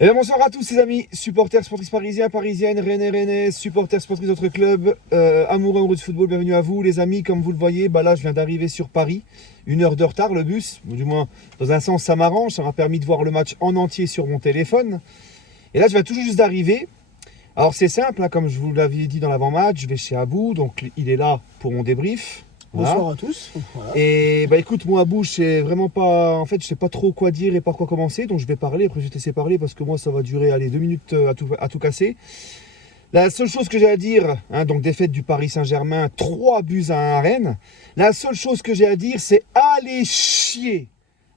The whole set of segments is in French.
Et bien bonsoir à tous les amis, supporters, sportifs parisiens, parisiennes, rennais, supporters, sportifs d'autres clubs, amoureux du football, bienvenue à vous les amis. Comme vous le voyez, là je viens d'arriver sur Paris, 1 heure de retard le bus, ou du moins dans un sens ça m'arrange, ça m'a permis de voir le match en entier sur mon téléphone. Et là je viens tout juste d'arriver. Alors c'est simple, comme je vous l'avais dit dans l'avant-match, je vais chez Abou, donc il est là pour mon débrief. Bonsoir Voilà. à tous. Voilà. Et écoute, moi Abou, je sais vraiment pas, en fait je sais pas trop quoi dire et par quoi commencer, donc je vais parler, après je vais te laisser parler parce que moi ça va durer 2 minutes à tout casser. La seule chose que j'ai à dire, donc défaite du Paris Saint-Germain, 3 buts à 1 à Rennes, la seule chose que j'ai à dire c'est allez chier,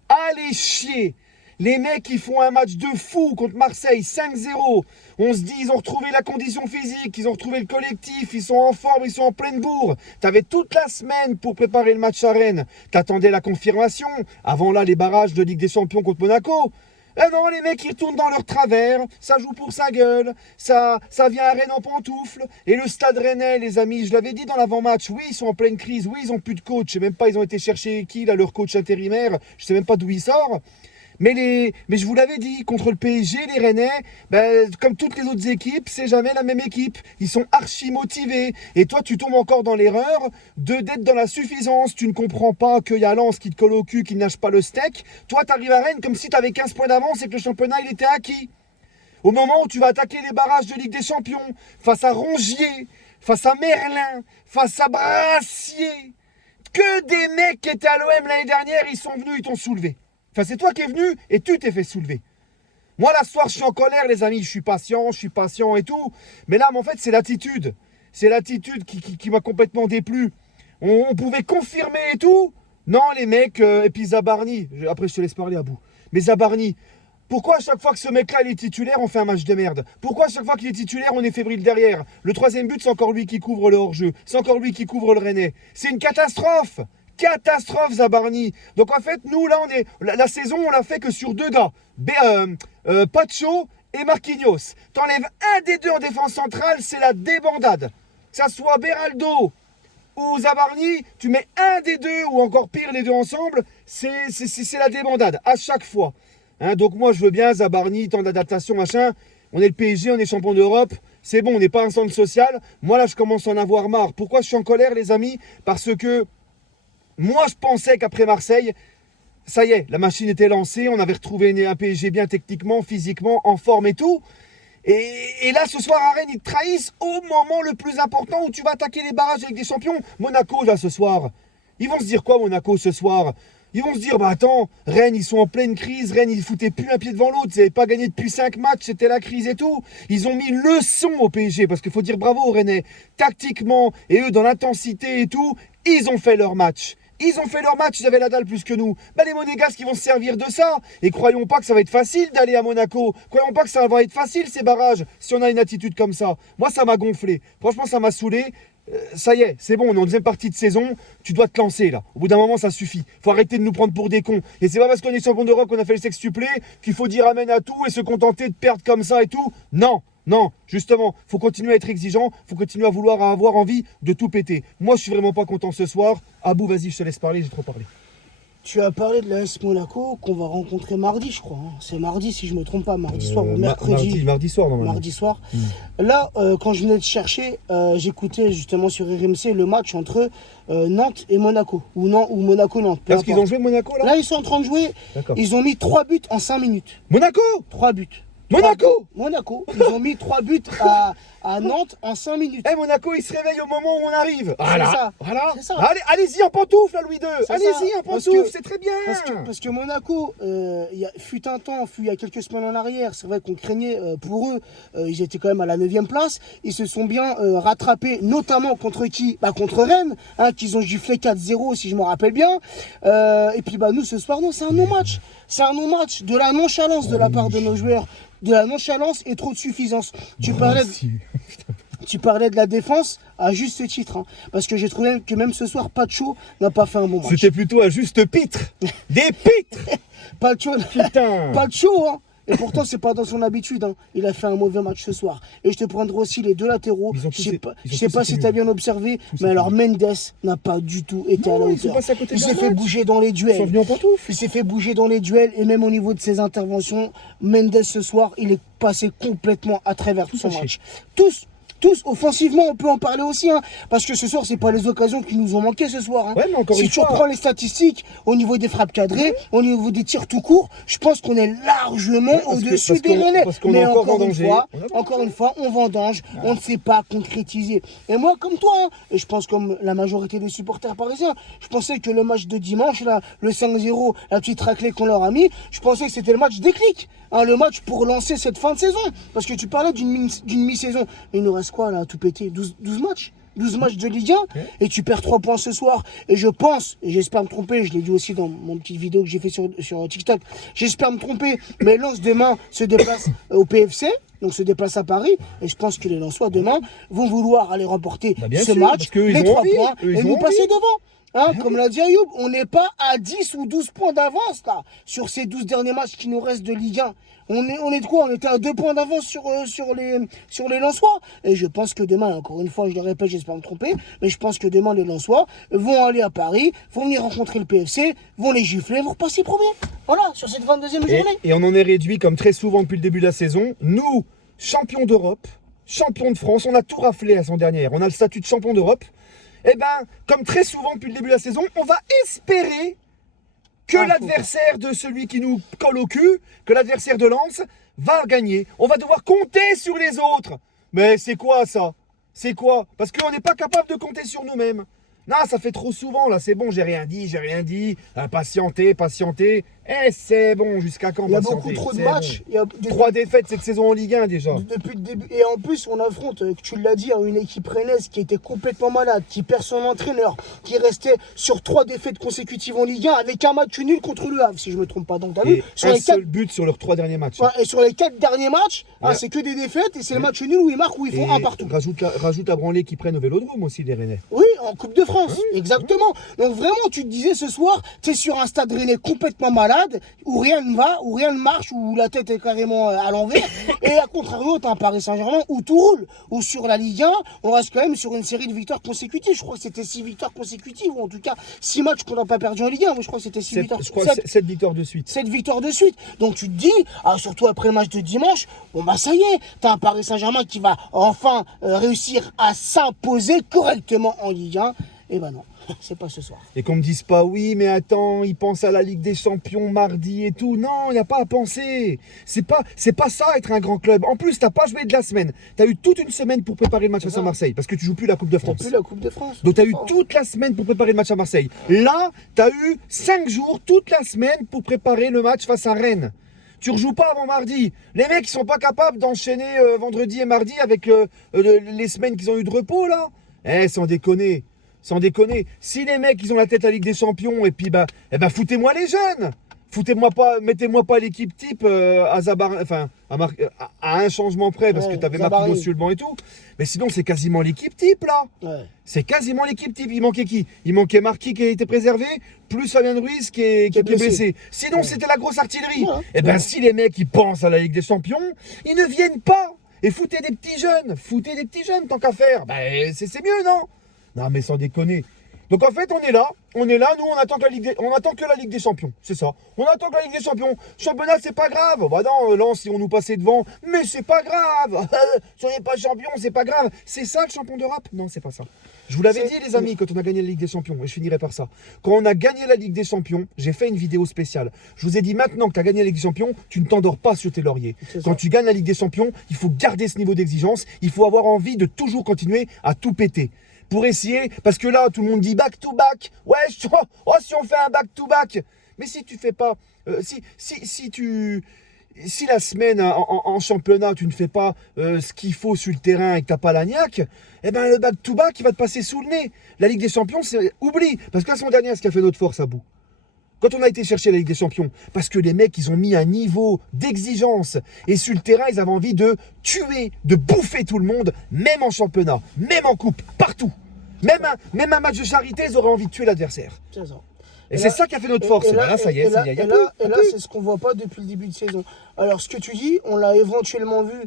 allez chier. Les mecs qui font un match de fou contre Marseille, 5-0. On se dit, ils ont retrouvé la condition physique, ils ont retrouvé le collectif, ils sont en forme, ils sont en pleine bourre. T'avais toute la semaine pour préparer le match à Rennes. T'attendais la confirmation. Avant là, les barrages de Ligue des Champions contre Monaco. Eh non, les mecs, ils retournent dans leur travers, ça joue pour sa gueule, ça vient à Rennes en pantoufle. Et le stade rennais, les amis, je l'avais dit dans l'avant-match, oui, ils sont en pleine crise, oui, ils ont plus de coach. Je sais même pas, ils ont été chercher qui, là, leur coach intérimaire, je sais même pas d'où il sort. Mais je vous l'avais dit, contre le PSG, les Rennais, comme toutes les autres équipes, c'est jamais la même équipe. Ils sont archi motivés. Et toi, tu tombes encore dans l'erreur d'être dans la suffisance. Tu ne comprends pas qu'il y a Lens qui te colle au cul, qui ne nage pas le steak. Toi, tu arrives à Rennes comme si tu avais 15 points d'avance et que le championnat, il était acquis. Au moment où tu vas attaquer les barrages de Ligue des Champions, face à Rongier, face à Merlin, face à Brassier, que des mecs qui étaient à l'OM l'année dernière, ils sont venus, ils t'ont soulevé. Enfin, c'est toi qui es venu et tu t'es fait soulever. Moi, la soir, je suis en colère, les amis. Je suis patient et tout. Mais là, en fait, c'est l'attitude. C'est l'attitude qui m'a complètement déplu. On pouvait confirmer et tout. Non, les mecs, et puis Zabarni. Après, je te laisse parler à bout. Mais Zabarni, pourquoi à chaque fois que ce mec-là, il est titulaire, on fait un match de merde? Pourquoi à chaque fois qu'il est titulaire, on est fébrile derrière? Le troisième but, c'est encore lui qui couvre le hors-jeu. C'est encore lui qui couvre le Rennais. C'est une catastrophe. Catastrophe, Zabarni. Donc en fait, nous là, la saison, on l'a fait que sur 2 gars, Pacho et Marquinhos. T'enlèves un des deux en défense centrale, c'est la débandade. Que ça soit Beraldo ou Zabarni, tu mets un des deux ou encore pire les deux ensemble, c'est la débandade à chaque fois. Donc moi je veux bien Zabarni, temps d'adaptation, machin. On est le PSG, on est champion d'Europe. C'est bon, on n'est pas un centre social. Moi là, je commence à en avoir marre. Pourquoi je suis en colère, les amis? Parce que moi, je pensais qu'après Marseille, ça y est, la machine était lancée, on avait retrouvé un PSG bien techniquement, physiquement, en forme et tout. Et là, ce soir à Rennes, ils te trahissent au moment le plus important où tu vas attaquer les barrages avec des champions. Monaco, là, ce soir. Ils vont se dire quoi, Monaco, ce soir? Ils vont se dire, attends, Rennes, ils sont en pleine crise. Rennes, ils foutaient plus un pied devant l'autre. Ils n'avaient pas gagné depuis 5 matchs, c'était la crise et tout. Ils ont mis leçon au PSG, parce qu'il faut dire bravo aux Rennais. Tactiquement, et eux, dans l'intensité et tout, ils ont fait leur match. Ils ont fait leur match, ils avaient la dalle plus que nous. Les Monégasques, ils vont se servir de ça. Et croyons pas que ça va être facile d'aller à Monaco. Croyons pas que ça va être facile, ces barrages, si on a une attitude comme ça. Moi, ça m'a gonflé. Franchement, ça m'a saoulé. Ça y est, c'est bon, on est en deuxième partie de saison. Tu dois te lancer, là. Au bout d'un moment, ça suffit. Faut arrêter de nous prendre pour des cons. Et c'est pas parce qu'on est champion d'Europe qu'on a fait le sextuplé qu'il faut dire amen à tout et se contenter de perdre comme ça et tout. Non. Non, justement, faut continuer à être exigeant, faut continuer à vouloir avoir envie de tout péter. Moi, je suis vraiment pas content ce soir. Abou, vas-y, je te laisse parler, j'ai trop parlé. Tu as parlé de l'AS Monaco qu'on va rencontrer mardi, je crois. C'est mardi, si je me trompe pas, mardi soir ou mercredi. Mardi soir, normalement. Mardi soir. Là, quand je venais de chercher, j'écoutais justement sur RMC le match entre Nantes et Monaco. Ou Monaco-Nantes. Parce qu'ils ont joué Monaco, là? Là, ils sont en train de jouer. Ils ont mis 3 buts en 5 minutes. Monaco? 3 buts. Monaco. Ils ont mis 3 buts à Nantes en 5 minutes. Monaco, il se réveille au moment où on arrive. C'est ça. Allez-y en pantoufle, Louis II. Allez-y en pantoufle, c'est très bien. Parce que Monaco, fut un temps, il y a quelques semaines en arrière, c'est vrai qu'on craignait pour eux. Ils étaient quand même à la 9e place. Ils se sont bien rattrapés, notamment contre qui? Contre Rennes, qu'ils ont giflé 4-0, si je me rappelle bien. Et puis nous, ce soir, non, c'est un non-match. C'est un non-match. De la nonchalance de la part de nos joueurs. De la nonchalance et trop de suffisance. Tu parlais de la défense à juste titre. Parce que j'ai trouvé que même ce soir, Pacho n'a pas fait un bon match. C'était plutôt à juste pitre. Des pitres. Pacho, putain. Pacho, Et pourtant, c'est pas dans son habitude. Hein. Il a fait un mauvais match ce soir. Et je te prendrai aussi les deux latéraux. Je sais pas si tu as bien observé, mais alors Mendes n'a pas du tout été à la hauteur. Il s'est fait bouger dans les duels. Il s'est fait bouger dans les duels. Et même au niveau de ses interventions, Mendes ce soir, il est passé complètement à travers tout son match. Tous, offensivement, on peut en parler aussi, hein, parce que ce soir, c'est pas les occasions qui nous ont manqué ce soir. Hein. Ouais, mais encore si tu reprends les statistiques au niveau des frappes cadrées, au niveau des tirs tout court, je pense qu'on est largement au-dessus des Rennais. Mais encore une fois, on vendange, on ne sait pas concrétiser. Et moi, comme toi, hein, et je pense comme la majorité des supporters parisiens, je pensais que le match de dimanche, là, le 5-0, la petite raclée qu'on leur a mis, je pensais que c'était le match déclic. Hein, le match pour lancer cette fin de saison. Parce que tu parlais d'une mi-saison. Mais il nous reste quoi là à tout péter 12 matchs 12 matchs de Ligue 1 et tu perds 3 points ce soir. Et je pense, et j'espère me tromper, je l'ai dit aussi dans mon petite vidéo que j'ai fait sur TikTok, j'espère me tromper, mais Lens demain se déplace au PFC, donc se déplace à Paris, et je pense que les Lensois demain vont vouloir aller remporter ce match, les 3 points, et nous passer devant. Hein, comme l'a dit Ayoub, on n'est pas à 10 ou 12 points d'avance là, sur ces 12 derniers matchs qui nous restent de Ligue 1. On est de quoi? On était à 2 points d'avance sur les Lensois. Et je pense que demain, encore une fois, je le répète, j'espère me tromper, mais je pense que demain, les Lensois vont aller à Paris, vont venir rencontrer le PFC, vont les gifler, vont repasser premier. Voilà, sur cette 22e journée. Et on en est réduit, comme très souvent depuis le début de la saison. Nous, champions d'Europe, champions de France, on a tout raflé la saison dernière. On a le statut de champion d'Europe. Eh ben, comme très souvent depuis le début de la saison, on va espérer que l'adversaire de celui qui nous colle au cul, que l'adversaire de Lens, va gagner. On va devoir compter sur les autres. Mais c'est quoi ça? C'est quoi? Parce qu'on n'est pas capable de compter sur nous-mêmes. Non, ça fait trop souvent, là, c'est bon, j'ai rien dit. Patienter. Eh, c'est bon, jusqu'à quand? Il y a beaucoup trop de matchs. Bon. 3 défaites cette saison en Ligue 1 déjà. Depuis le début. Et en plus, on affronte, tu l'as dit, une équipe rennaise qui était complètement malade, qui perd son entraîneur, qui restait sur 3 défaites consécutives en Ligue 1 avec un match nul contre le Havre, si je ne me trompe pas. Donc, et sur un seul but sur leurs 3 derniers matchs. Ouais, et sur les 4 derniers matchs, c'est que des défaites et c'est le match nul où ils marquent, où ils font un partout. Rajoute la branlée qui prennent au Vélodrome aussi, les Rennais. Oui, en Coupe de France, exactement. Donc vraiment, tu te disais ce soir, tu es sur un stade rennais complètement malade, où rien ne va, où rien ne marche, où la tête est carrément à l'envers. Et à contrario, tu as un Paris Saint-Germain où tout roule. Où sur la Ligue 1, on reste quand même sur une série de victoires consécutives. Je crois que c'était 6 victoires consécutives, ou en tout cas 6 matchs qu'on n'a pas perdu en Ligue 1. Mais je crois que c'était 6 victoires. Je crois 7 victoires de suite. 7 victoires de suite. Donc tu te dis, surtout après le match de dimanche, bon bah ça y est, tu as un Paris Saint-Germain qui va enfin réussir à s'imposer correctement en Ligue 1. Et ben non. C'est pas ce soir. Et qu'on me dise pas, oui, mais attends, il pense à la Ligue des Champions mardi et tout. Non, il n'y a pas à penser. C'est pas ça, être un grand club. En plus, t'as pas joué de la semaine. T'as eu toute une semaine pour préparer le match face à Marseille, parce que tu joues plus la Coupe de France. Plus la Coupe de France. Donc t'as eu toute la semaine pour préparer le match à Marseille. Là, t'as eu 5 jours, toute la semaine pour préparer le match face à Rennes. Tu rejoues pas avant mardi. Les mecs, ils sont pas capables d'enchaîner vendredi et mardi avec les semaines qu'ils ont eu de repos, là. Eh, sans déconner. Sans déconner, si les mecs ils ont la tête à la Ligue des Champions et puis foutez-moi les jeunes, mettez-moi pas l'équipe type à un changement près parce que t'avais Marquinhos sur le banc et tout. Mais sinon c'est quasiment l'équipe type là. Ouais. C'est quasiment l'équipe type. Il manquait qui? Il manquait Marquis qui a été préservé, plus Fabien Ruiz qui est blessé. Sinon c'était la grosse artillerie. Ouais. Si les mecs ils pensent à la Ligue des Champions, ils ne viennent pas. Et foutez des petits jeunes tant qu'à faire. C'est mieux non? Non mais sans déconner. Donc en fait on est là, nous on attend que la Ligue des Champions, c'est ça. On attend que la Ligue des Champions. Championnat c'est pas grave. Bah non, Lens si on nous passait devant, mais c'est pas grave. Si on n'est pas champion, c'est pas grave. C'est ça le champion d'Europe? Non, c'est pas ça. Je vous l'avais dit les amis quand on a gagné la Ligue des Champions, et je finirai par ça. Quand on a gagné la Ligue des Champions, j'ai fait une vidéo spéciale. Je vous ai dit maintenant que tu as gagné la Ligue des Champions, tu ne t'endors pas sur tes lauriers. Quand tu gagnes la Ligue des Champions, il faut garder ce niveau d'exigence, il faut avoir envie de toujours continuer à tout péter. Pour essayer, parce que là, tout le monde dit back to back. Ouais, si on fait un back to back. Mais si tu fais pas, si la semaine en championnat, tu ne fais pas ce qu'il faut sur le terrain et que t'as pas la niaque, eh ben le back to back, il va te passer sous le nez. La Ligue des Champions, oublie. Parce que la semaine dernière, ce qui a fait notre force à bout. Quand on a été chercher la Ligue des Champions, parce que les mecs, ils ont mis un niveau d'exigence. Et sur le terrain, ils avaient envie de tuer, de bouffer tout le monde, même en championnat, même en coupe, partout. Même un match de charité, ils auraient envie de tuer l'adversaire. C'est ça. Et c'est ça qui a fait notre force. Et ben là, ça y est, il y a plus. Et là, c'est ce qu'on voit pas depuis le début de saison. Alors, ce que tu dis, on l'a éventuellement vu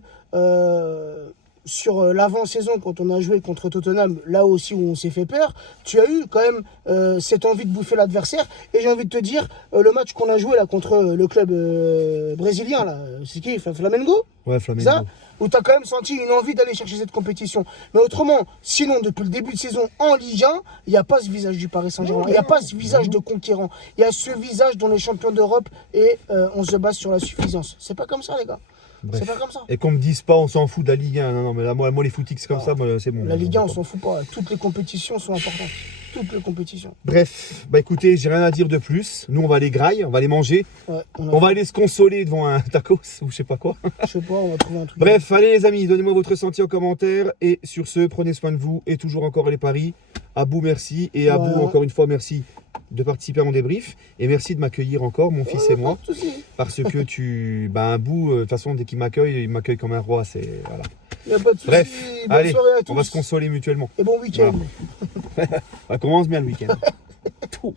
sur l'avant-saison quand on a joué contre Tottenham, là aussi où on s'est fait peur. Tu as eu quand même cette envie de bouffer l'adversaire. Et j'ai envie de te dire, le match qu'on a joué là contre le club brésilien, là, c'est qui? Flamengo? Ouais, Flamengo. Ça, où tu as quand même senti une envie d'aller chercher cette compétition. Mais autrement, sinon, depuis le début de saison en Ligue 1, il n'y a pas ce visage du Paris Saint-Germain. Il n'y a pas ce visage de conquérant. Il y a ce visage dont les champions d'Europe et on se base sur la suffisance. C'est pas comme ça, les gars. Bref. C'est pas comme ça. Et qu'on me dise pas, on s'en fout de la Ligue 1. Non, non, mais là, moi les footix comme ça, moi, c'est bon. La Ligue 1, on s'en fout pas. Toutes les compétitions sont importantes. Toutes les compétitions. Bref, bah écoutez, j'ai rien à dire de plus. Nous, on va les grailler, on va les manger. Ouais, On va aller se consoler devant un tacos ou je sais pas quoi. Je sais pas, on va trouver un truc. Bref, allez les amis, donnez-moi votre ressenti en commentaire. Et sur ce, prenez soin de vous. Et toujours encore les paris. Abou, merci. Et Abou, Voilà. encore une fois, merci de participer à mon débrief. Et merci de m'accueillir encore, mon fils et moi. Pas de souci. Parce que tu. Bah, Abou, de toute façon, dès qu'il m'accueille, il m'accueille comme un roi. C'est. Voilà. Y a pas de souci. Bref, Bonne allez, soirée à tous. on va se consoler mutuellement. Et bon week-end. Ça commence bien le week-end. Tout.